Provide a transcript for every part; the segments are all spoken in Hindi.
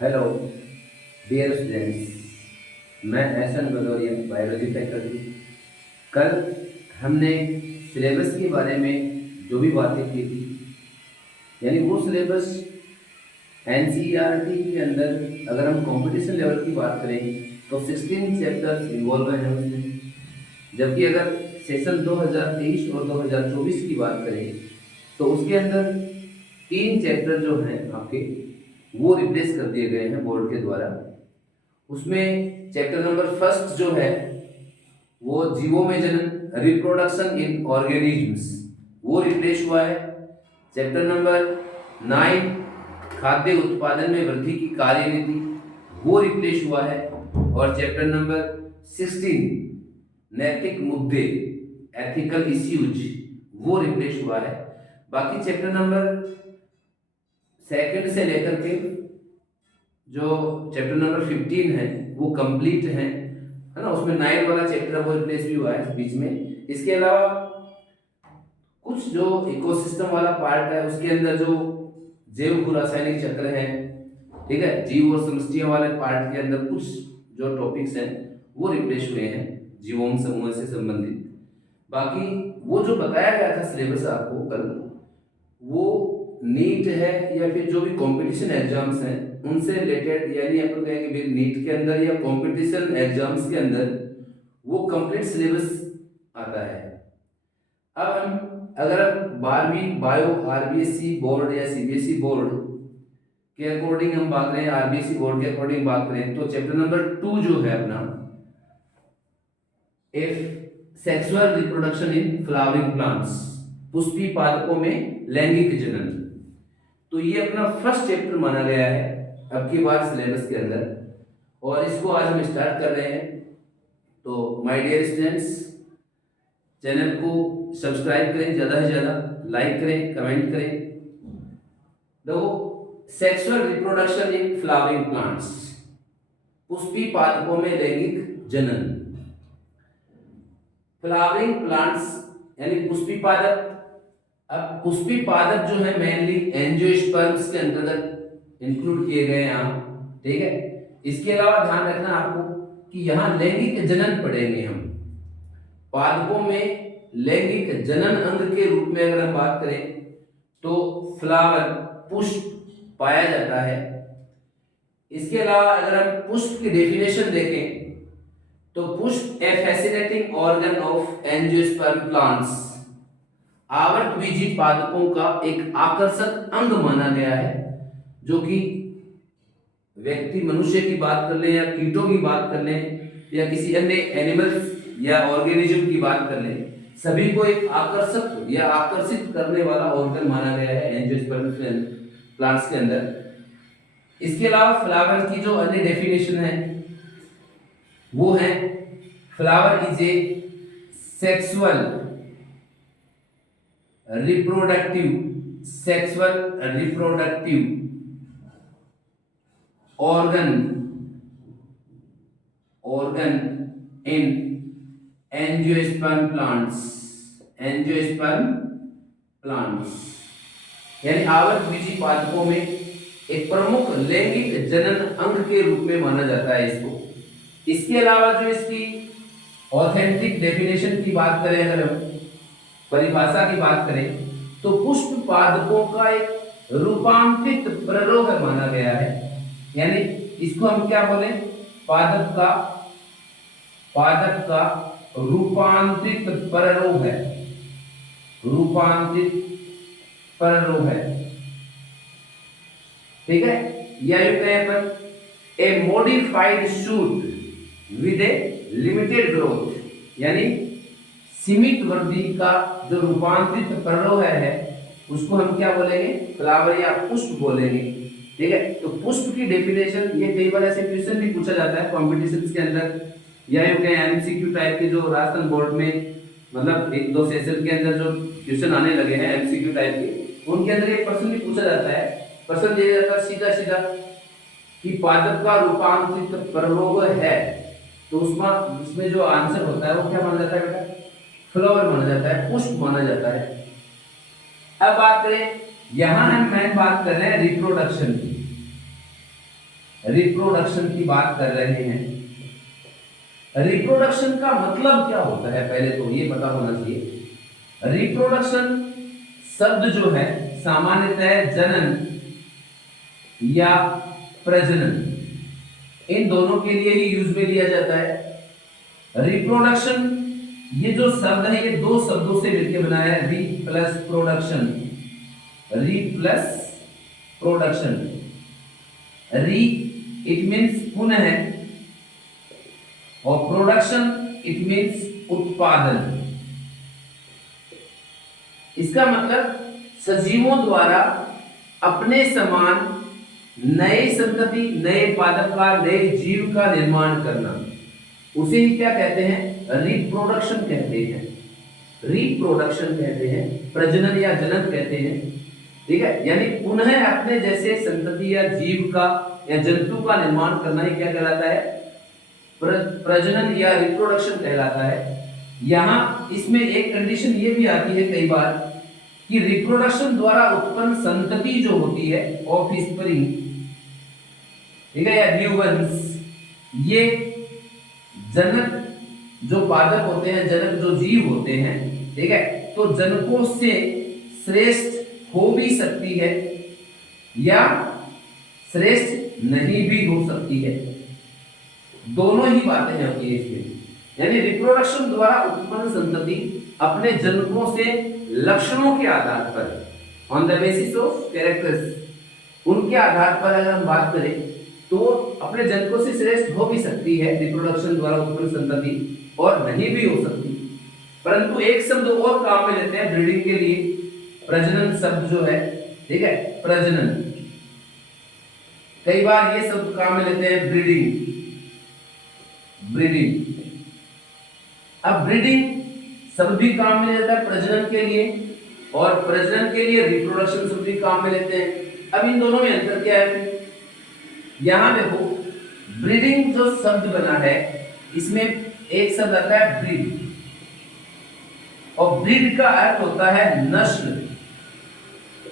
हेलो डियर स्टूडेंट्स, मैं एहसन भदौरिया, बायोलॉजी फैकल्टी। कल हमने सिलेबस के बारे में जो भी बातें की थी, यानी वो सिलेबस एनसीईआरटी के अंदर अगर हम कंपटीशन लेवल की बात करें तो 16 चैप्टर्स इन्वॉल्व हैं उसमें। जबकि अगर सेशन 2023 और 2024 की बात करें तो उसके अंदर 3 चैप्टर जो हैं आपके वो रिप्लेस कर दिए गए हैं बोर्ड के द्वारा। उसमें चैप्टर नंबर फर्स्ट जो है वो जीवों में जनन, रिप्रोडक्शन इन ऑर्गेनिजम्स, वो रिप्लेस हुआ है। चैप्टर नंबर 9 खाद्य उत्पादन में वृद्धि की कार्यनीति, वो रिप्लेस हुआ है। और चैप्टर नंबर 16 नैतिक मुद्दे, एथिकल इश्यूज, वो रिप्लेस हुआ है। बाकी चैप्टर नंबर सेकंड से लेकर के जो चैप्टर नंबर 15 है वो कंप्लीट है ना। उसमें 9 वाला चैप्टर वो रिप्लेस भी हुआ है बीच में। इसके अलावा कुछ जो इकोसिस्टम वाला पार्ट है उसके अंदर जो जैव भू रासायनिक चक्र है, ठीक है, जीव और समष्टियों वाले पार्ट के अंदर कुछ जो टॉपिक्स हैं वो रिप्लेस हुए हैं जीवोम समूह से संबंधित। बाकी वो जो बताया गया था सिलेबस आपको कल, वो नीट है या फिर जो भी कंपटीशन एग्जाम्स हैं उनसे रिलेटेड, यानी अपन कहेंगे भी नीट के अंदर या कंपटीशन एग्जाम्स के अंदर वो कंप्लीट सिलेबस आता है। अब हम अगर 12वीं बायो आरबीएससी बोर्ड या सीबीएसई बोर्ड के अकॉर्डिंग हम बात करें, आरबीएससी बोर्ड के अकॉर्डिंग बात करें तो चैप्टर नंबर 2 जो है अपना if sexual reproduction in flowering plants, Pushpi पादपों में लैंगिक जनन, तो ये अपना फर्स्ट चैप्टर माना गया है अब की बार सिलेबस के अंदर। और इसको आज हम स्टार्ट कर रहे हैं। तो माय डियर स्टूडेंट्स, चैनल को सब्सक्राइब करें, ज़्यादा से ज़्यादा लाइक करें, कमेंट करें। देखो, sexual reproduction in flowering plants, Pushpi पादपों में लैंगिक जनन। फ्लावरिंग प्लांट्स यानी पुष्पी पादप। अब पुष्पी पादप जो है मेनली एंजियोस्पर्म्स के अंतर्गत इंक्लूड किए गए हैं यहाँ, ठीक है। इसके अलावा ध्यान रखना आपको कि यहाँ लैंगिक जनन पढ़ेंगे हम। पादपों में लैंगिक जनन अंग के रूप में अगर हम बात करें तो फ्लावर, पुष्प पाया जाता है। इसके अलावा अगर हम पुष्प की डेफिनेशन देखें तो पुष्प a fascinating organ of angiosperm plants, आवर्तबीजी पादपों का एक आकर्षक अंग माना गया है, जो कि व्यक्ति मनुष्य की बात कर ले या कीटों की बात कर ले या किसी अन्य एनिमल्स या ऑर्गेनिज्म की बात कर ले, सभी को एक आकर्षक या आकर्षित करने वाला ऑर्गन माना गया है एंजियोस्पर्म प्लांट्स के अंदर। इसके अलावा फ्लावर की जो अन्य डेफिनेशन है वो है flower is a sexual reproductive, sexual reproductive organ in angiosperm plants, angiosperm plants यानी आवर्तबीजी पादपों में एक प्रमुख लैंगिक जनन अंग के रूप में माना जाता है इसको। इसके अलावा जो इसकी ऑथेंटिक डेफिनेशन की बात करें, अगर हम परिभाषा की बात करें तो पुष्प पादपों का एक रूपांतरित प्ररोह माना गया है। यानी इसको हम क्या बोले, पादप का रूपांतरित प्ररोह है, रूपांतरित प्ररोह है, ठीक है। या यूं कहें पर a modified shoot with a limited growth, यानी सीमित वृद्धि का जो रूपांतरित प्ररोह है उसको हम क्या बोलेंगे, फ्लावर या पुष्प बोलेंगे, ठीक है। तो पुष्प की डेफिनेशन, ये कई बार ऐसे क्वेश्चन भी पूछा जाता है कॉम्पिटिशन्स के अंदर या यूं कहें एमसीक्यू टाइप के, जो राजस्थान बोर्ड में मतलब 1-2 सेशन के अंदर जो क्वेश्चन आने लगे हैं एमसीक्यू टाइप के, उनके अंदर एक प्रश्न भी पूछा जाता है। प्रश्न दिया जाता है सीधा सीधा कि पादप का रूपांतरित प्ररोह है, तो उसमें जो आंसर होता है वो क्या माना जाता है बेटा, फ्लावर माना जाता है, पुष्प माना जाता है। अब बात करें, यहां हम मेन बात कर रहे हैं रिप्रोडक्शन की। रिप्रोडक्शन की बात कर रहे हैं। रिप्रोडक्शन का मतलब क्या होता है पहले तो ये पता होना चाहिए। रिप्रोडक्शन शब्द जो है सामान्यतः जनन या प्रजनन इन दोनों के लिए ही यूज में लिया जाता है। रिप्रोडक्शन ये जो शब्द है ये दो शब्दों से मिलकर बना है, री प्लस प्रोडक्शन। री प्लस प्रोडक्शन, री इट मीन्स पुनः है और प्रोडक्शन इट मीन्स उत्पादन। इसका मतलब सजीवों द्वारा अपने समान नए संतति, नए पादप का, नए जीव का निर्माण करना, उसे ही क्या कहते हैं? रिप्रोडक्शन कहते हैं। रिप्रोडक्शन कहते हैं, प्रजनन या जनन कहते हैं। ठीक है, यानी पुनः अपने जैसे संतति या जीव का या जंतु का निर्माण करना ही क्या कहलाता है? प्रजनन या रिप्रोडक्शन कहलाता है। यहाँ इसमें एक कंडीशन ये भी आती है कई बार कि रिप्रोडक्शन द्वारा उत्पन्न संतति जो होती है, ऑफस्प्रिंग, ठीक है, या न्यूबॉर्न्स, ये जनक जो पादप होते हैं, जनक जो जीव होते हैं, ठीक है, तो जनकों से श्रेष्ठ हो भी सकती है या श्रेष्ठ नहीं भी हो सकती है। दोनों ही बातें होती है इसमें। यानी रिप्रोडक्शन द्वारा उत्पन्न संतति अपने जनकों से लक्षणों के आधार पर, on the basis of characters, उनके आधार पर अगर हम बात करें तो अपने जनकों से श्रेष्ठ हो भी सकती है रिप्रोडक्शन द्वारा उत्पन्न संतति, और नहीं भी हो सकती। परंतु एक शब्द और काम में लेते हैं ब्रीडिंग के लिए, प्रजनन शब्द जो है, ठीक है, प्रजनन। कई बार ये शब्द काम में लेते हैं ब्रीडिंग। ब्रीडिंग, अब ब्रीडिंग शब्द भी काम में लेता है प्रजनन के लिए, और प्रजनन के लिए रिप्रोडक्शन शब्द भी काम में लेते हैं। अब इन दोनों में अंतर क्या है? यहां देखो, ब्रीडिंग जो शब्द बना है इसमें एक शब्द आता है ब्रीड, और ब्रीड का अर्थ होता है नस्ल।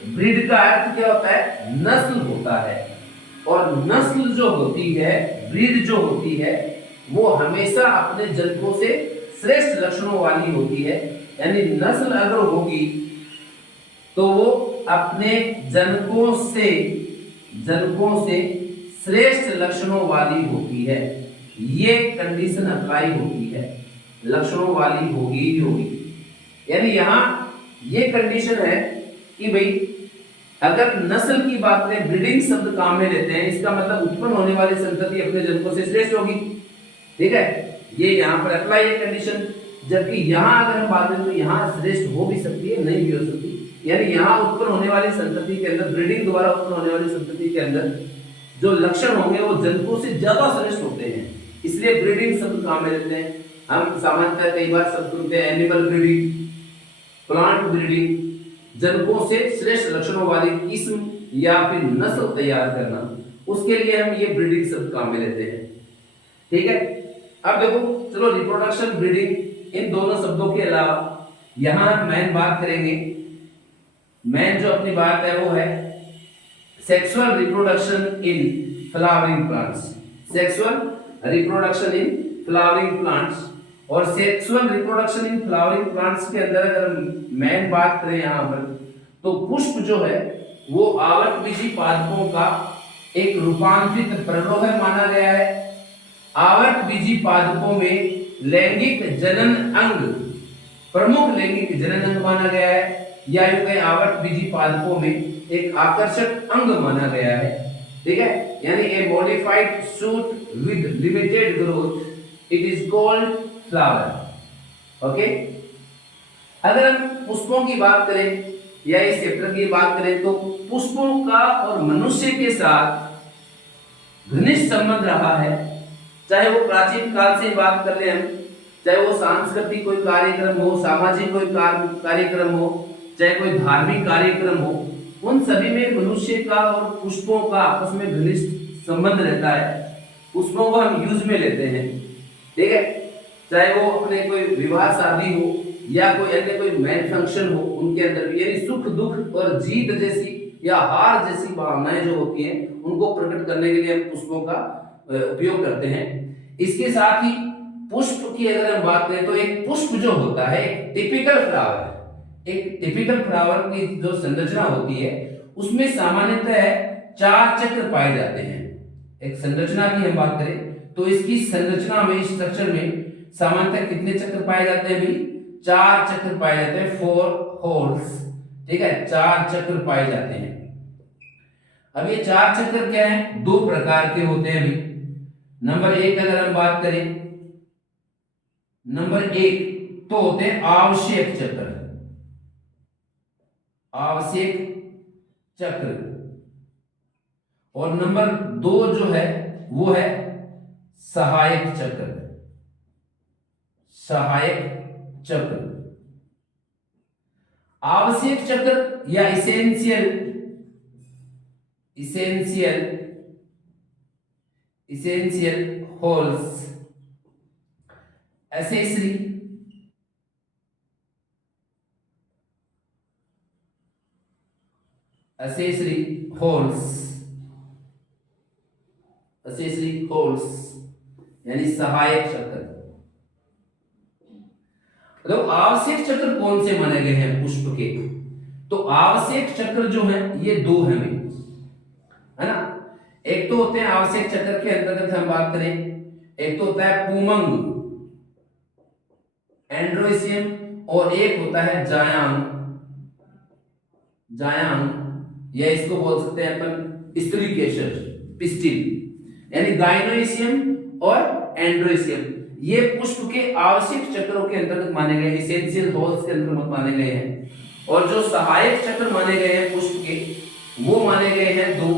ब्रीड का अर्थ क्या होता है? नस्ल होता है। और नस्ल जो होती है, ब्रीड जो होती है, वो हमेशा अपने जनकों से श्रेष्ठ लक्षणों वाली होती है। यानी नस्ल अगर होगी तो वो अपने जनकों से श्रेष्ठ लक्षणों वाली होती है। ये कंडीशन अप्लाई होती है, लक्षणों वाली होगी ही होगी। यानी यहां ये कंडीशन है कि भाई अगर नस्ल की बात करें, ब्रीडिंग शब्द काम में लेते हैं, इसका मतलब उत्पन्न होने वाली संतति अपने जनकों से श्रेष्ठ होगी। ठीक है, ये यहाँ पर अप्लाई है कंडीशन। जबकि यहाँ अगर हम बात करें तो यहाँ श्रेष्ठ हो भी सकती है, नहीं भी हो सकती। यानी यहाँ उत्पन्न होने वाली संतति के अंदर, ब्रीडिंग द्वारा उत्पन्न होने वाली संतति के अंदर जो लक्षण होंगे वो जनकों से ज्यादा श्रेष्ठ होते हैं, इसलिए ब्रीडिंग शब्द काम में लेते हैं। हम सामान्यतः कई बार शब्द सुनते हैं एनिमल ब्रीडिंग, प्लांट ब्रीडिंग, जनकों से श्रेष्ठ लक्षणों वाली किस्म या फिर नस्ल तैयार करना, उसके लिए हम ये ब्रीडिंग शब्द काम में लेते हैं। ठीक है, अब देखो, चलो रिप्रोडक्शन, ब्रीडिंग, इन दोनों शब्दों के अलावा यहां मेन बात करेंगे। मेन जो अपनी बात है वो है sexual reproduction in flowering plants. Sexual reproduction in flowering plants, और sexual reproduction in flowering plants के अंदर अगर हम मेन बात करें यहाँ पर, तो पुष्प जो है वो आवर्तबीजी पादपों का एक रूपांतरित प्ररोह माना गया है। आवर्तबीजी पादपों में लैंगिक जनन अंग प्रमुख लैंगिक जनन अंग माना गया है, या यूं कहें आवर्तबीजी पादपों में एक आकर्षक अंग माना गया है। ठीक है, यानी a modified shoot with limited growth, it is called flower. Okay, अगर हम पुष्पों की बात करें या इस चैप्टर की बात करें तो पुष्पों का और मनुष्य के साथ घनिष्ठ संबंध रहा है। चाहे वो प्राचीन काल से बात कर ले हम, चाहे वो सांस्कृतिक कोई कार्यक्रम हो, सामाजिक कोई कार्यक्रम हो, चाहे कोई धार्मिक कार्यक्रम हो, उन सभी में मनुष्य का और पुष्पों का आपस में घनिष्ठ संबंध रहता है। पुष्पों को हम यूज में लेते हैं। ठीक है, चाहे वो अपने कोई विवाह शादी हो या कोई अन्य कोई मैन फंक्शन हो, उनके अंदर यानी सुख दुख और जीत जैसी या हार जैसी भावनाएं जो होती हैं उनको प्रकट करने के लिए हम पुष्पों का उपयोग करते हैं। इसके साथ ही पुष्प की अगर हम बात करें तो एक पुष्प जो होता है एक टिपिकल फ्लावर, एक टिपिकल फ्लावर की जो संरचना होती है उसमें सामान्यतः 4 चक्र पाए जाते हैं। एक संरचना की हम बात करें तो इसकी संरचना में, स्ट्रक्चर में सामान्यतः कितने चक्र पाए जाते हैं भाई? 4 चक्र पाए जाते हैं, 4 होल्स, ठीक है, 4 चक्र पाए जाते हैं। अब ये 4 चक्र क्या है? 2 प्रकार के होते हैं भाई। नंबर 1 अगर हम बात करें, नंबर 1 तो होते हैं आवश्यक चक्र, आवश्यक चक्र, और नंबर 2 जो है वो है सहायक चक्र, सहायक चक्र। आवश्यक चक्र या essential, essential, essential holes, accessory, accessory holes, accessory holes यानी सहायक चक्र। तो आवश्यक चक्र कौन से माने गए हैं पुष्प के? तो आवश्यक चक्र जो है ये 2 है भाई, है ना। एक तो होते हैं आवश्यक चक्र के अंतर्गत हम बात करें, एक तो होता है पुमंग, एंड्रोसियम, और एक होता है जायांग, जायांग, या इसको बोल सकते हैं अपन स्त्री केसर, पिस्टिल, यानी गाइनोइसियम और एंड्रोसियम। ये पुष्प के आवश्यक चक्रों के अंतर्गत माने गए, एसेंशियल होल्स के अंतर्गत माने गए हैं। और जो सहायक चक्र माने गए हैं पुष्प के वो माने गए हैं 2,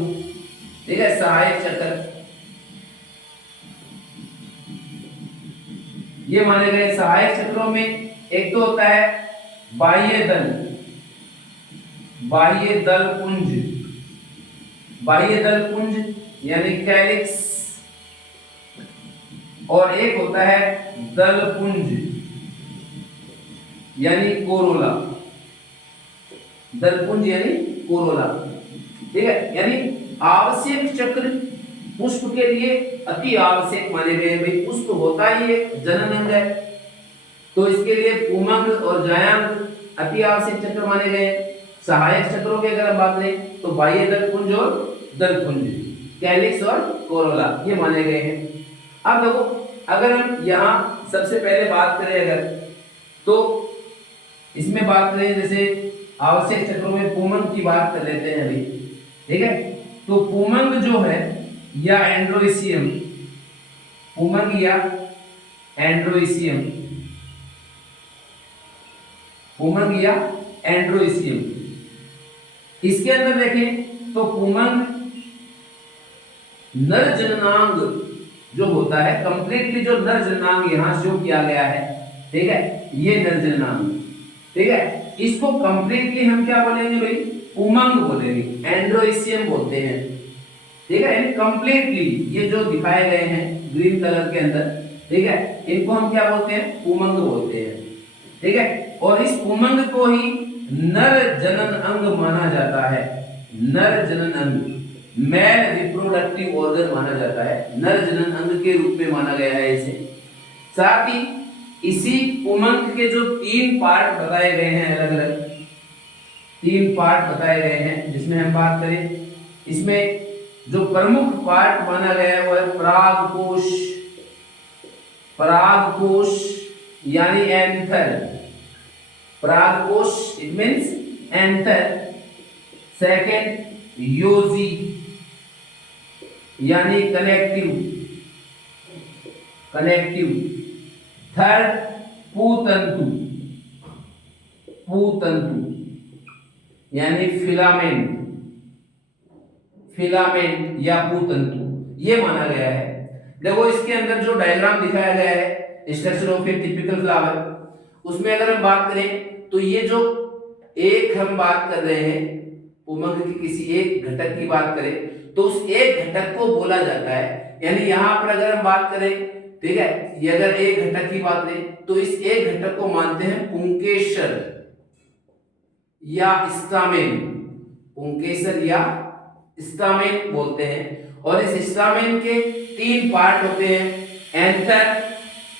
ठीक है। सहायक चक्र ये माने गए सहायक चक्रों में एक तो होता है बाह्य दल, बाह्य दल पुंज, बाह्य दल पुंज यानी कैलिक्स, और एक होता है दल पुंज यानी कोरोला, दल पुंज यानी कोरोला, ठीक है। यानी आवश्यक चक्र पुष्प के लिए अति आवश्यक माने गए हैं भाई। पुष्प होता ही एक जनन अंग है, तो इसके लिए पुमंग और जायांग अति आवश्यक चक्र माने गए। सहायक चक्रों की अगर हम बात करें तो बाह्य दल पुंज और दल पुंज, कैलिक्स और कोरोला ये माने गए हैं। अब देखो अगर हम यहाँ सबसे पहले बात करें अगर, तो इसमें बात करें जैसे आवश्यक चक्रों में पुमंग की बात कर लेते हैं अभी, ठीक है। तो पुमंग जो है या एंड्रोइसियम, पुमंग या एंड्रोइसियम, पुमंग या एंड्रोइसियम, इसके अंदर देखें तो पुमंग नर जननांग जो होता है, कंप्लीटली जो नर जननांग यहां शो किया गया है, ठीक है, ये नर जननांग, ठीक है। इसको कंप्लीटली हम क्या बोलेंगे भाई? पुमंग बोलेंगे, एंड्रोइसियम बोलते हैं, ठीक है। यानी कंप्लीटली ये जो दिखाए गए हैं ग्रीन कलर के अंदर, ठीक है, इनको हम क्या बोलते हैं? पुमंग बोलते हैं, ठीक है। और इस पुमंग को ही नर जनन अंग माना जाता है, नर जनन अंग, मेल रिप्रोडक्टिव ऑर्गन माना जाता है, नर जनन अंग के रूप में माना गया है इसे। साथ ही इसी पुमंग के जो 3 पार्ट बताए गए हैं, अलग अलग 3 पार्ट बताए गए हैं, जिसमें हम बात करें, इसमें जो प्रमुख पार्ट माना गया है वो है परागकोश, परागकोश यानी एंथर, परागकोश इट मींस एंथर। सेकंड योजी यानी कनेक्टिव, कनेक्टिव। थर्ड पूतंतु, पूतंतु यानी फिलामेंट, फिलामेंट या पूतंतु ये माना गया है। देखो इसके अंदर जो डायग्राम दिखाया गया है structure of A typical flower, उसमें अगर हम बात करें तो ये जो एक हम बात कर रहे हैं पुमंग की किसी एक घटक की बात करें तो उस एक घटक को बोला जाता है। यानी यहां पर अगर हम बात करें, ठीक है, ये अगर एक घटक की बात करें तो इस एक घटक को मानते हैं पुंकेसर या स्टामेन, पुंकेसर या स्टामेन बोलते हैं। और इस स्टामेन के 3 पार्ट होते हैं, एंथर,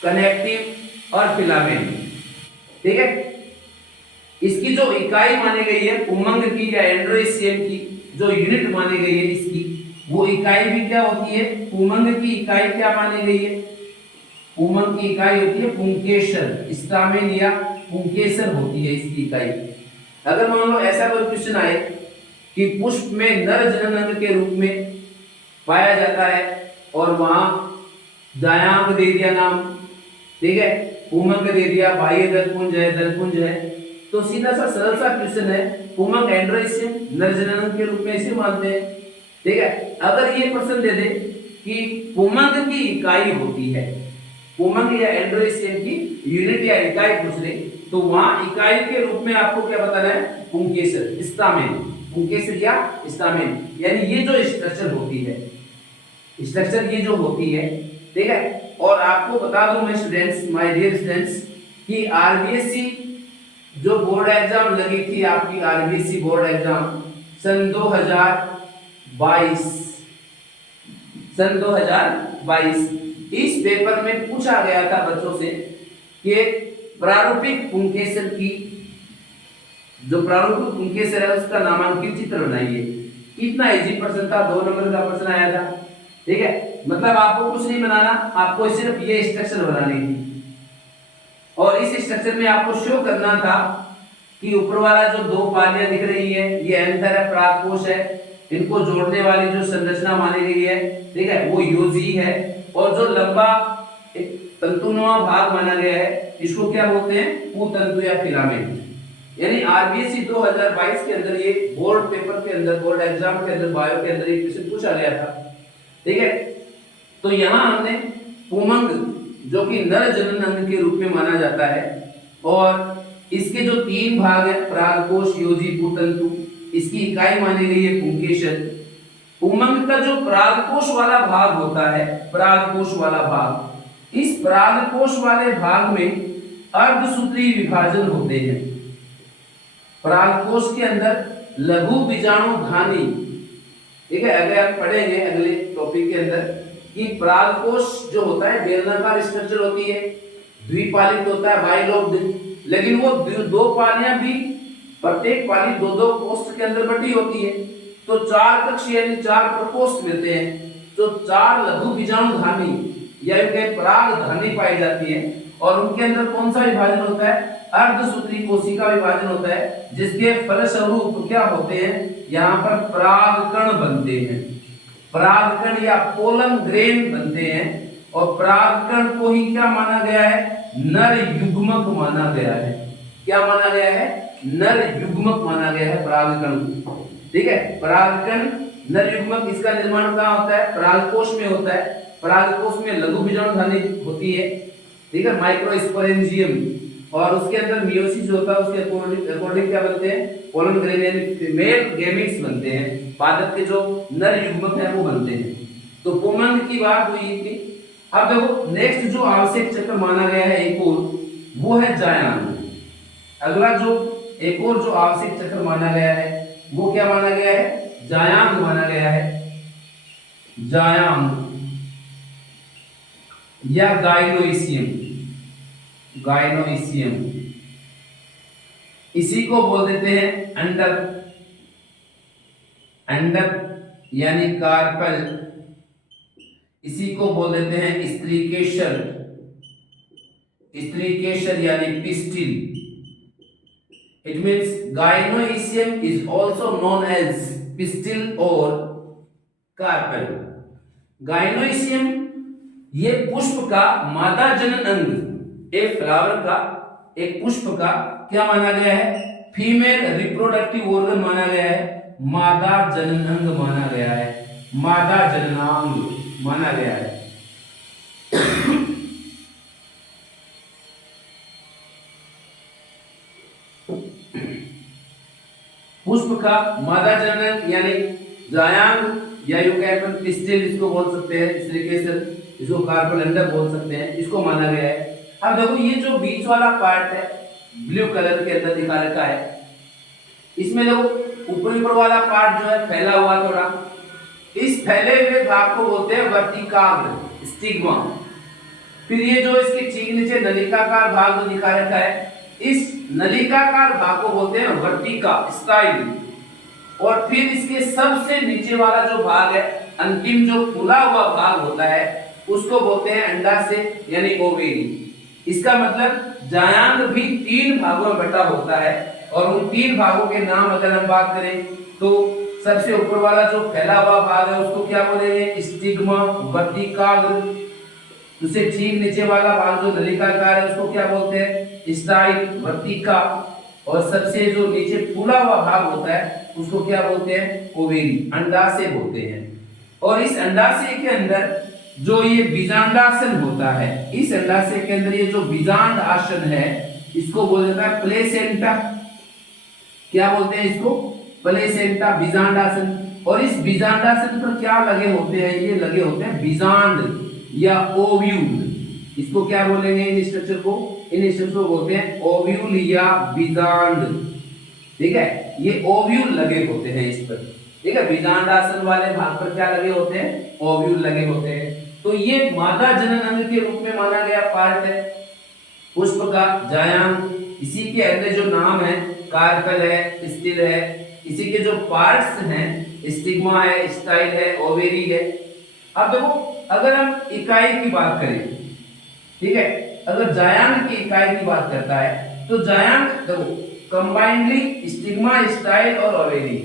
कनेक्टिव और फिलामेंट। ठीक है, इसकी जो इकाई मानी गई है पुमंग की या एंड्रोइसियम की, जो यूनिट मानी गई है इसकी, वो इकाई भी क्या होती है, पुमंग की इकाई क्या मानी गई है, पुमंग की इकाई होती है पुंकेसर, स्टामेन या पुंकेसर होती है इसकी इकाई। अगर मान लो ऐसा कोई क्वेश्चन आए कि पुष्प में नर जनन अंग के रूप में पाया जाता है और वहां जायांग दे दिया नाम, ठीक है, पुमंग दे दिया, बाह्य दलपुंज है, दलपुंज है, तो सीधा सा सरल सा क्वेश्चन है, पुमंग एंड्रोइसियम नर जनन अंग के रूप में इसे मानते हैं। ठीक है, अगर ये प्रश्न दे दे कि पुमंग की इकाई होती है, पुमंग या एंड्रोइसियम की यूनिट या इकाई पूछ ले, तो वहां इकाई के रूप में आपको क्या बताना है, पुंकेसर, स्टामेन, पुंकेसर या स्टामेन, यानी ये जो स्ट्रक्चर होती है, स्ट्रक्चर ये जो होती है। ठीक है, और आपको बता दूं मैं स्टूडेंट्स, माय डियर स्टूडेंट्स, कि आरबीएससी जो बोर्ड एग्जाम लगी थी आपकी, आरबीएससी बोर्ड एग्जाम सन 2022, सन 2022, इस पेपर में पूछा गया था बच्चों से कि प्रारूपिक पुंकेसर की, जो प्रारूपिक पुंकेसर है उसका नामांकित चित्र बनाइए। कितना इजी प्रश्न था, 2 नंबर का प्रश्न आया था। ठीक है, मतलब आपको कुछ नहीं बनाना, आपको सिर्फ ये स्ट्रक्चर बनानी थी और इस स्ट्रक्चर में आपको शो करना था कि ऊपर वाला जो 2 पालियां दिख रही है ये एंथर है, परागकोश है, इनको जोड़ने वाली जो संरचना मानी गई है, ठीक है, वो योजी है, और जो लंबा एक तंतुनुमा भाग माना गया है इसको क्या बोलते हैं, पूतंतु या फिलामेंट। यानी आरबीएससी 2022 के अंदर ये बोर्ड पेपर के अंदर, बोर्ड एग्जाम के अंदर बायो के अंदर एक क्वेश्चन पूछा गया था। ठीक है, तो यहां हमने पुमंग जो कि नर जनन अंग के रूप में माना जाता है और इसके जो 3 भाग है, परागकोश, योजी, पूतंतु, इसकी इकाई मानी गई है पुंकेसर। पुमंग का जो परागकोश वाला भाग होता है, परागकोश वाला भाग, इस परागकोश वाले भाग में अर्धसूत्री विभाजन होते हैं। परागकोश के अंदर लघु बीजाणु धानी, ठीक है, अगर आप पढ़ेंगे अगले टॉपिक के अंदर कि परागकोश जो होता है बेलनाकार स्ट्रक्चर होती है, द्विपालित होता है, बाइलोब्ड, लेकिन वो 2 पालियां भी, प्रत्येक पाली 2-2 कोष्ठ के अंदर बटी होती है, तो 4 कक्ष यानी 4 प्रकोष्ठ मिलते हैं, तो 4 लघु बीजाणु धानी या पराग धानी पाई जाती है और उनके अंदर कौन सा विभाजन होता है, अर्धसूत्री कोशिका विभाजन होता है, जिसके फलस्वरूप क्या होते हैं, यहाँ पर परागकण बनते हैं, परागकण या पोलन ग्रेन बनते हैं, और परागकण को ही क्या माना गया है, नर युग्मक माना गया है। क्या माना गया है, नर युग्मक माना गया है परागकण को। ठीक है, परागकण नर युग्मक, इसका निर्माण कहाँ होता है, परागकोश में होता है। परागकोश में लघु बीजाणु धानी होती है, ठीक है, माइक्रोस्पोरेंजियम, और उसके अंदर मियोसिस होता है, उसके अकॉर्डिंग क्या बनते हैं, पोलन ग्रेन यानी फीमेल गैमेट्स बनते हैं, पादप के जो नर युग्मक हैं वो बनते हैं। तो पुमंग की बात हुई थी। अब देखो नेक्स्ट जो आवश्यक चक्र माना गया है एक और, वो है जायांग। अगला जो एक और जो आवश्यक चक्र माना गया है वो क्या माना गया है, जायांग माना गया है, जायांग या गाइनोइसियम, गाइनोइसियम, इसी को बोल देते हैं अंडर, अंडर यानी कार्पल, इसी को बोल देते हैं स्त्रीकेशर, स्त्रीकेशर यानी pistil. It means gynoecium is also known as pistil or carpel. gynoecium ये पुष्प का मादा जनन अंग, एक फ्लावर का, एक पुष्प का क्या माना गया है, फीमेल रिप्रोडक्टिव ऑर्गन माना गया है, मादा जनन अंग माना गया है, मादा जननांग माना गया है। पुष्प का मादा जनन यानी जायांग या पिस्टिल इसको बोल सकते हैं, इस तरीके से इसको कार्पल अंडर बोल सकते हैं, इसको माना गया है। अब देखो ये जो बीच वाला पार्ट है ब्लू कलर के अंदर दिखा रखा है, इसमें देखो ऊपरी ऊपर वाला पार्ट जो है फैला हुआ थोड़ा, इस फैले हुए भाग को बोलते हैं वर्टिकाग्र स्टिग्मा। फिर ये जो इसके ठीक नीचे नलिकाकार भाग जो दिखा रखा है, इस नलिकाकार भाग को बोलते हैं वर्टिका स्टाइल। और फिर इसके सबसे नीचे वाला जो भाग है, अंतिम जो खुला हुआ भाग होता है, उसको बोलते हैं अंडाशय यानी ओवेरी। इसका मतलब जायांग भी 3 भागों में बटा होता है, और उन 3 भागों के नाम अगर हम बात करें तो सबसे ऊपर वाला जो फैला हुआ भाग है उसको क्या बोलेंगे, स्टिग्मा वर्टिकाग्र। उससे ठीक नीचे वाला भाग जो नलिकाकार है उसको क्या बोलते हैं, स्टाइल वर्टिका। और सबसे जो नीचे फूला हुआ भाग होता है उसको क्या बोलते हैं, ओवेरी, अंडाशय बोलते हैं। और इस अंडाशय के अंदर जो ये बीजांडासन होता है, इस अंडाशय के अंदर ये जो बीजांड आसन है इसको बोला जाता है प्लेसेंटा। क्या बोलते हैं इसको, प्लेसेंटा, बीजांडासन। और इस बीजांडासन पर क्या लगे होते हैं, ये लगे होते हैं बीजांड या ओव्यूल। इसको क्या बोलेंगे, इन स्ट्रक्चर को, इन स्ट्रक्चर को बोलते हैं ओव्यूल या बीजांड। ठीक है, ये ओव्यूल लगे होते हैं इस पर। ठीक है, बीजांडासन वाले भाग पर क्या लगे होते हैं, ओव्यूल लगे होते हैं। तो ये मादा जनन अंग के रूप में माना गया पार्ट है पुष्प का, जायांग। इसी के अंदर जो नाम है, कार्पल है, स्टिल है, इसी के जो पार्ट्स हैं, स्टिग्मा है, स्टाइल है, ओवेरी है। अब देखो, अगर हम इकाई की बात करें, ठीक है, अगर जायांग की इकाई की बात करता है तो जायांग देखो कंबाइंडली स्टिग्मा, स्टाइल और ओवेरी,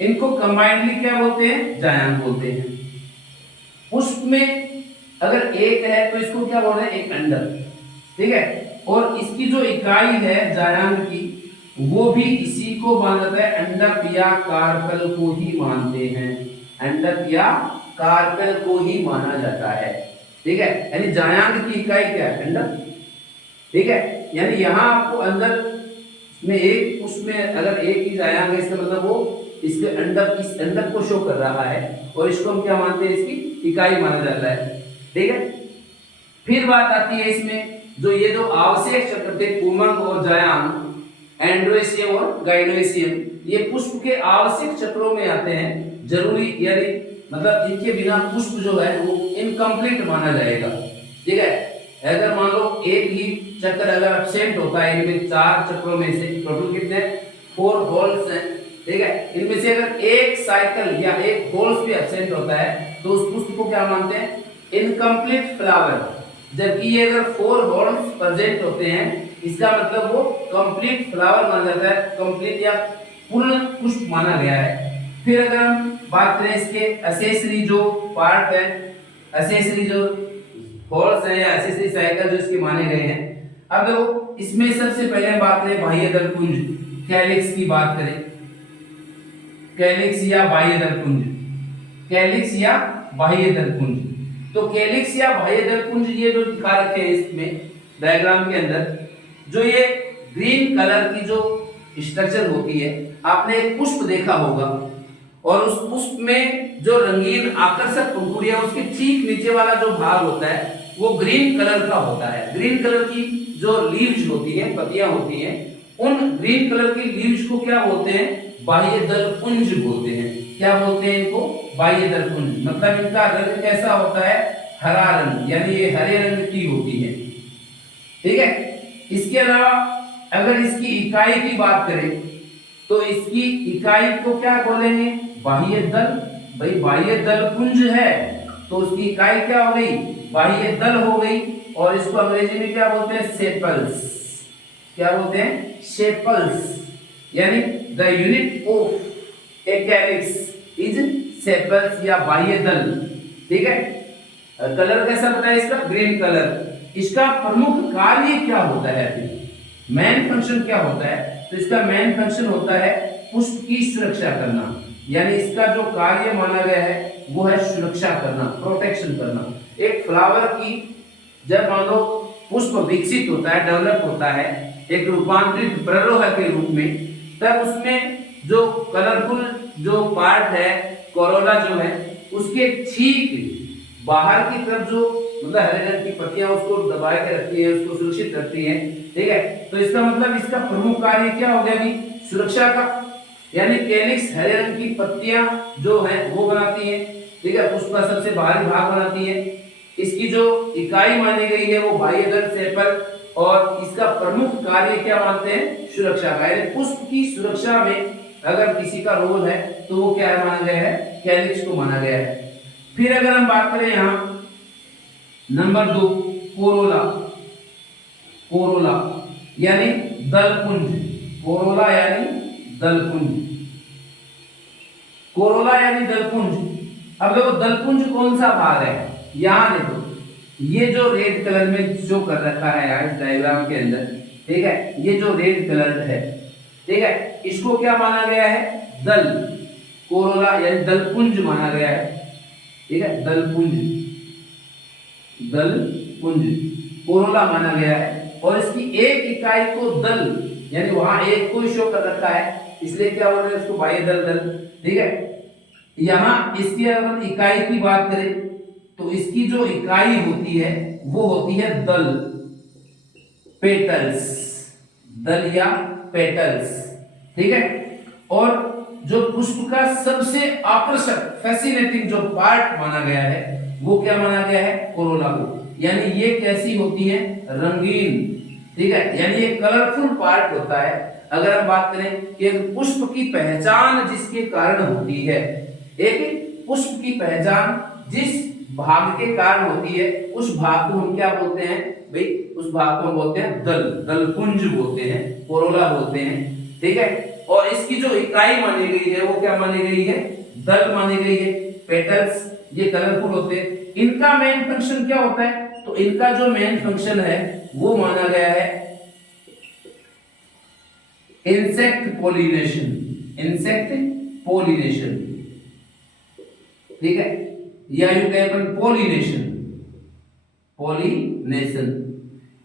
इनको कंबाइंडली क्या बोलते हैं, जायांग बोलते हैं। पुष्प में अगर एक है तो इसको क्या बोल रहे हैं, एक अंडक। ठीक है, और इसकी जो इकाई है जायांग की, वो भी इसी को माना जाता है, अंडक या कार्पल को ही मानते हैं, अंडक या कार्पल को ही माना जाता है। ठीक है, यानी जायांग की इकाई क्या है, अंडक। ठीक है, यानी यहाँ आपको अंदर में एक, उसमें अगर एक ही जायांग है, इसका मतलब वो इसके अंडक, इस अंडक को शो कर रहा है, और इसको हम क्या मानते हैं, इसकी इकाई माना जाता है। ठीक है, फिर बात आती है इसमें जो ये जो आवश्यक चक्र थे, पुमंग और जायांग, एंड्रोएशियम और गाइनोएशियम, ये पुष्प के आवश्यक चक्रों में आते हैं, जरूरी, यानी मतलब इनके बिना पुष्प जो है वो इनकम्प्लीट माना जाएगा। ठीक है, अगर मान लो एक ही चक्र अगर एब्सेंट होता है, इनमें 4 चक्रों में से टोटल कितने, 4 होल्स हैं। ठीक है, इनमें से अगर एक साइकिल या एक होल्स भी एब्सेंट होता है तो उस पुष्प को क्या मानते हैं, इनकम्प्लीट फ्लावर। जबकि ये अगर 4 होल्स प्रेजेंट होते हैं, इसका मतलब वो कंप्लीट फ्लावर माना जाता है, कंप्लीट या पूर्ण पुष्प माना गया है। फिर अगर हम बात करें इसके एसेसरी जो पार्ट है, एसेसरी जो होल्स है या एसेसरी साइकिल जो इसके माने गए हैं। अब देखो, इसमें सबसे पहले हम बात करें बाह्य दल पुंज, कैलिक्स की बात करें, कैलिक्स या बाह्य दल पुंज, कैलिक्स या बाह्य दल पुंज। तो कैलिक्स या बाह्य दल पुंज ये जो दिखा रखे हैं इसमें डायग्राम के अंदर, जो ये ग्रीन कलर की जो स्ट्रक्चर होती है, आपने एक पुष्प देखा होगा, और उस पुष्प में जो रंगीन आकर्षक पंखुड़ियां, उसके ठीक नीचे वाला जो भाग होता है वो ग्रीन कलर का होता है। ग्रीन कलर की जो लीव्स होती है, पत्तियां होती हैं, उन ग्रीन कलर की लीव्स को क्या बोलते हैं, बाह्य दल पुंज बोलते हैं। क्या बोलते हैं इनको, बाह्य दल पुंज। मतलब इनका रंग कैसा होता है, हरा रंग, यानी ये हरे रंग की होती है। ठीक है, इसके अलावा अगर इसकी इकाई की बात करें तो इसकी इकाई को क्या बोलेंगे, बाह्य दल। भाई बाह्य दल पुंज है तो उसकी इकाई क्या हो गई, बाह्य दल हो गई। और इसको अंग्रेजी में क्या बोलते हैं, सेपल्स। क्या बोलते हैं, सेपल्स, यानी the unit of A calyx is sepals या बाह्य दल। ठीक है, कलर कैसा बताया इसका, ग्रीन कलर। इसका प्रमुख कार्य क्या होता है, मेन फंक्शन क्या होता है, तो इसका मेन फंक्शन होता है पुष्प की सुरक्षा करना। यानी इसका जो कार्य माना गया है वो है सुरक्षा करना, प्रोटेक्शन करना। एक फ्लावर की जब मान लो पुष्प विकसित होता है, डेवलप होता है एक रूपांतरित प्ररोह के रूप में, तब उसमें जो कलरफुल जो पार्ट है, कोरोला जो है, उसके ठीक बाहर की तरफ जो मतलब हरे रंग की पत्तियां उसको दबा के रखती है, उसको सुरक्षित रखती है। ठीक है, तो इसका मतलब इसका प्रमुख कार्य क्या हो गया, भी सुरक्षा का। यानी कैलिक्स हरे रंग की पत्तियां जो है वो बनाती है, ठीक है, पुष्प का सबसे बाहरी भाग बनाती है। इसकी जो इकाई मानी गई है वो बाह्य दल सेपल, और इसका प्रमुख कार्य क्या मानते हैं, सुरक्षा का, यानी पुष्प की सुरक्षा में अगर किसी का रोल है तो वो क्या माना गया है, कैलिक्स को माना गया है। फिर अगर हम बात करें यहां नंबर 2, कोरोला। कोरोला यानी दलपुंज, कोरोला यानी दलपुंज, कोरोला यानी दलपुंज। अब देखो दलपुंज कौन सा भाग है, यहां देखो ये जो रेड कलर में जो कर रखा है यार इस डायग्राम के अंदर, ठीक है, ये जो रेड कलर है, ठीक है, इसको क्या माना गया है, दल, कोरोला यानी दलपुंज माना गया है, ठीक है, दलपुंज, दलपुंज कोरोला माना गया है। और इसकी एक इकाई को दल, यानी वहां एक को शो कर रखा है, इसलिए क्या बोल रहे हैं उसको बाह्य दल, दल, ठीक है। यहां इसकी अगर इकाई की बात करें तो इसकी जो इकाई होती है वो होती है दल, पेटल्स, दल या पेटल्स, ठीक है। और जो पुष्प का सबसे आकर्षक फैसिनेटिंग जो पार्ट माना गया है वो क्या माना गया है, कोरोला को, यानी ये कैसी होती है, रंगीन, ठीक है, यानी ये कलरफुल पार्ट होता है। अगर हम बात करें कि पुष्प की पहचान जिसके कारण होती है, एक पुष्प की पहचान जिस भाग के कारण होती है उस भाग को हम क्या बोलते हैं भाई, उस भाग को हम बोलते हैं दल, दलपुंज बोलते हैं, कोरोला बोलते हैं, ठीक है। और इसकी जो इकाई मानी गई है वो क्या मानी गई है, दल मानी गई है। पेटल्स ये कलरफुल होते हैं। इनका मेन फंक्शन क्या होता है, तो इनका जो मेन फंक्शन है वो माना गया है इंसेक्ट पोलिनेशन, इंसेक्ट पोलिनेशन, ठीक है, या यू कैन पोलिनेशन, पोलिनेशन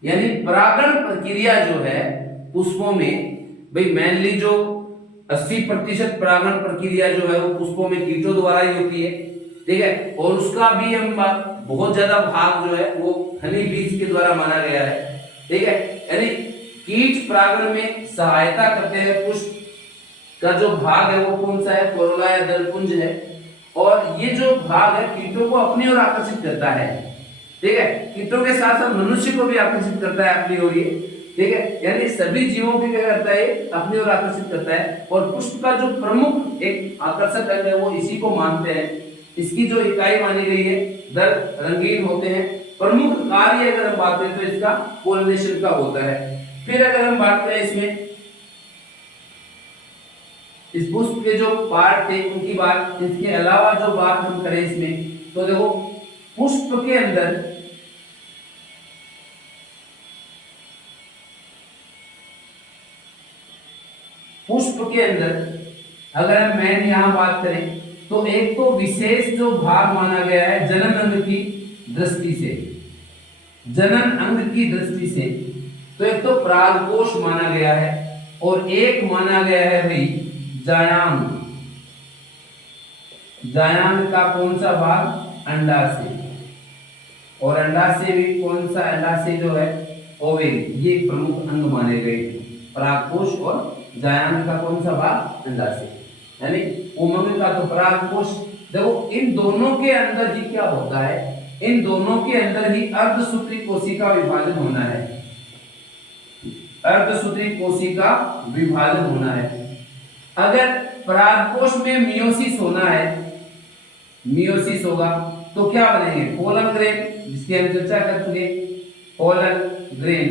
यानी परागण प्रक्रिया जो है पुष्पों में, भाई मेनली जो 80% परागण प्रक्रिया जो है वो पुष्पों में कीटों द्वारा ही होती है, ठीक है। और उसका भी हम बहुत ज्यादा भाग जो है वो हनी बीज के द्वारा माना गया है, ठीक है, यानी कीट परागण में सहायता करते हैं। पुष्प का जो भाग है वो कौन सा है, कोरोला या दलपुंज है। और ये जो भाग है कीटों को अपनी ओर आकर्षित करता है, ठीक है, कीटों के साथ साथ मनुष्य को भी आकर्षित करता है अपनी ओर, ये ठीक है, यानी सभी जीवों को क्या करता है, अपनी ओर आकर्षित करता है। और पुष्प का जो प्रमुख एक आकर्षक अंग है वो इसी को मानते हैं। इसकी जो इकाई मानी गई है दल, रंगीन होते हैं। प्रमुख कार्य अगर हम बात करें तो इसका पोलिनेशन का होता है। फिर अगर हम बात करें इसमें इस पुष्प के जो पार्ट थे उनकी बात, इसके अलावा जो बात हम करें इसमें तो देखो पुष्प के अंदर अगर हम मेन यहां बात करें तो एक तो विशेष जो भाग माना गया है जनन अंग की दृष्टि से, जनन अंग की दृष्टि से तो एक तो परागकोश माना गया है और एक माना गया है भाई जायांग। जायांग का कौन सा भाग, अंडाशय, और अंडाशय भी कौन सा, अंडाशय जो है ओवेल, ये प्रमुख अंग माने गए। परागकोश और जायांग का कौन सा भाग, अंडाशय, यानी उमंग का तो परागकोश। देखो इन दोनों के अंदर ही क्या होता है, इन दोनों के अंदर ही अर्धसूत्री कोशिका विभाजन होना है, अर्धसूत्री कोशिका विभाजन होना है। अगर परागकोश में मियोसिस होना है, मियोसिस होगा तो क्या बनेंगे, पोलन ग्रेन, जिसकी हम चर्चा कर चुके, पोलन ग्रेन,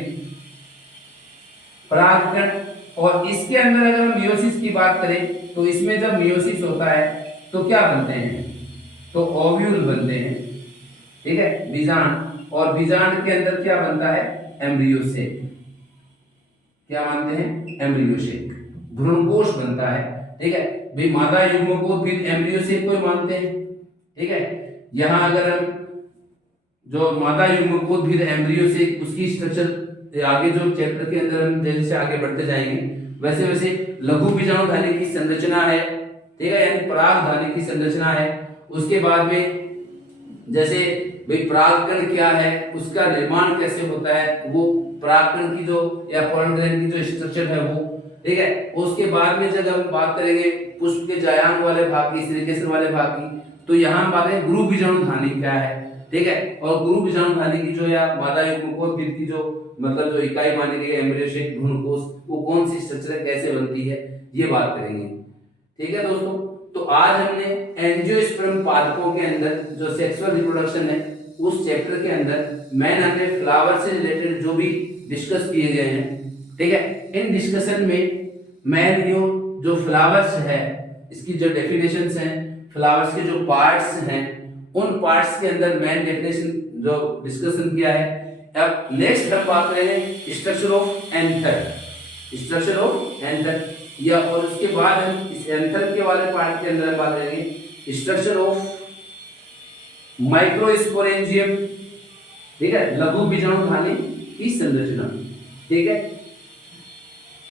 परागकण। और इसके अंदर अगर हम मियोसिस की बात करें तो इसमें जब मियोसिस होता है तो क्या बनते हैं, तो ओव्यूल बनते हैं, ठीक है, बीजांड। और बीजांड के अंदर क्या बनता है, एम्ब्रियो सेक, क्या मानते हैं, एम्ब्रियो सेक, भ्रूणकोश बनता है, ठीक है भाई। मादा युग्म को फिर एम्ब्रियो सेक को मानते हैं, ठीक है। यहां अगर हम जो मादा युग्म को फिर एम्ब्रियो सेक, उसकी स्ट्रक्चर आगे जो चैप्टर के अंदर हम जैसे आगे बढ़ते जाएंगे वैसे वैसे लघु बीजाणु धानी की संरचना है, ठीक है, यानी पराग धानी की संरचना है। उसके बाद में जैसे भाई परागकण क्या है, उसका निर्माण कैसे होता है, वो परागकण की जो या पोलन ग्रेन की जो स्ट्रक्चर है वो ठीक है। उसके बाद में जब हम बात करेंगे पुष्प के जायांग वाले भाग की, स्त्रीकेसर वाले भाग की, तो यहाँ हम बात करें गुरु बीजाणुधानी क्या है, ठीक है। और गुरु बीजाणुधानी की जो या मादा युग्मकों की जो मतलब जो इकाई मानी गई एम्ब्रियोनिक भ्रूणकोष, वो कौन सी स्ट्रक्चर है, कैसे बनती है, ये बात करेंगे, ठीक है दोस्तों। तो आज हमने एंजियोस्पर्म पादपों के अंदर जो सेक्सुअल रिप्रोडक्शन है उस चैप्टर के अंदर मैंने हमने फ्लावर से रिलेटेड जो भी डिस्कस किए गए हैं, ठीक है। इन डिस्कशन में मैं जो फ्लावर्स है इसकी जो डेफिनेशंस हैं, फ्लावर्स के जो पार्ट्स हैं, उन पार्ट्स के अंदर मैन डेफिनेशन जो डिस्कशन किया है। अब नेक्स्ट हम बात करेंगे structure of anther, structure of anther, या और उसके बाद हम इस एंथर के वाले पार्ट के अंदर बात करेंगे स्ट्रक्चर ऑफ माइक्रोस्पोरेंजियम, ठीक है, लघु बीजाणुधानी की संरचना, ठीक है।